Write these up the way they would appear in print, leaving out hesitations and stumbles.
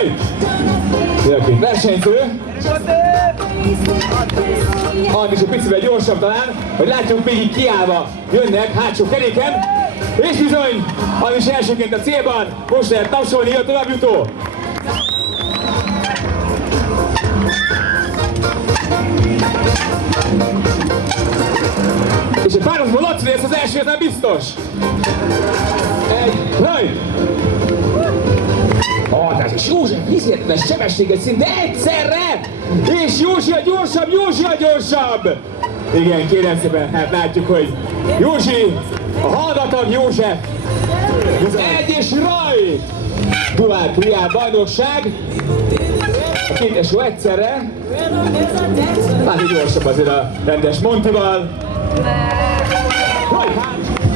Right! Két versenyző. Addig is egy picivel gyorsabb talán, hogy látjuk végig kiállva jönnek hátsó keréken. És bizony, az is elsőként a célban, most lehet tapsolni a továbbjutó. És egy párosból Laci lesz az első, ez nem biztos. Right! Adás és József hihetetlen sebességet szinte egyszerre! És Józsi a gyorsabb, Józsi a gyorsabb! Igen, kérem szépen, hát látjuk, hogy Józsi, a hallgatag József! Egy és rajt! Dualt Triál bajnokság! A két eső egyszerre! Hát így gyorsabb azért a rendes Montival!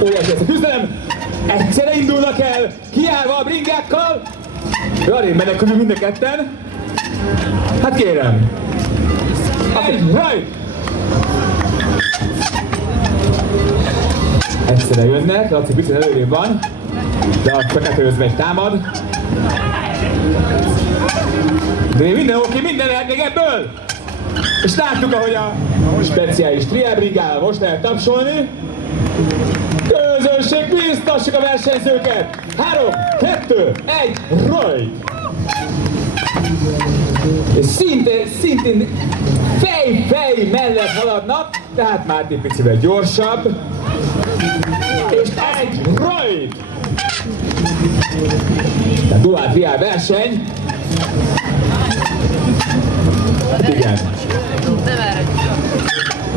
Óriási ez a küzdelem! Egyszerre indulnak el, kiállva a bringákkal! Arrébb menekülünk mind a ketten. Hát kérem. Right! Egyszerre jönnek, Laci picit előrébb van. De a fekete özvegy támad. De minden oké, minden lehet még ebből! És láttuk, ahogy a speciális triálbrigál most lehet tapsolni. Közönség, biztassuk a versenyzőket! 3, 2, 1, rajt! És szintén fej mellett haladnak, tehát Máté picivel gyorsabb. És egy rajt! Tehát duál triál verseny. Igen.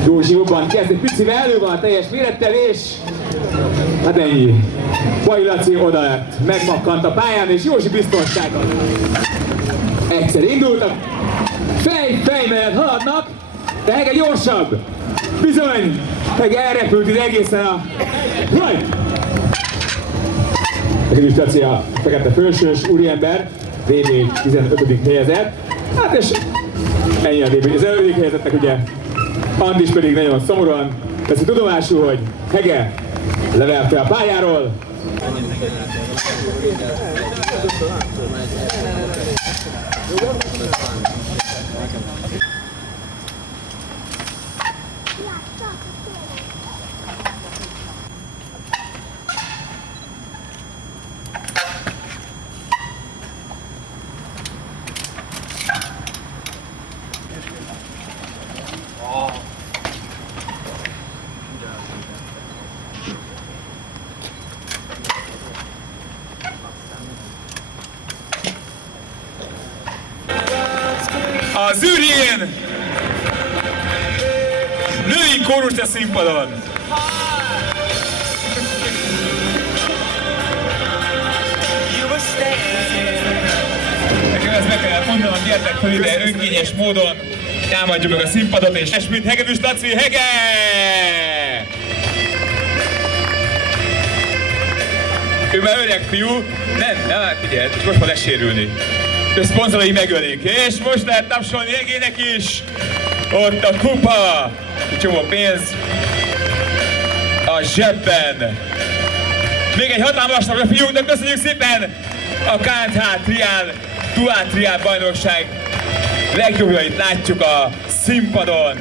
Józsi jobban kezd, egy picivel elő van a teljes mérettel, és hát ennyi. Baj Laci oda lett, megmakkant a pályán, és Józsi biztonsága. Egyszer indultak, fej mellett haladnak, de Hege gyorsabb. Bizony, Hege elrepült ide egészen a... Right! Neked is Laci a fekete fősős úriember, VB 15. helyezett. Hát és ennyi a VB, az 5. helyezettnek ugye. Andis pedig nagyon szomorúan veszi tudomásul, hogy Hege levelte a pályáról. Az űrjén női kórus a színpadon. Nekem ezt meg kell mondanom, gyertek fel ide önkényes módon. Támadjuk meg a színpadot, és mint Hegedűs Laci, Hege! Ő már öreg fiú. Nem, figyelj, most fog lesérülni. A szponzorai megölik, és most lehet tapsolni Hegének is. Ott a kupa, egy csomó pénz a zsebben. Még egy hatalmas napra fiúknak, köszönjük szépen a KNH Triál, Duál Triál bajnokság legjobbjait látjuk a színpadon.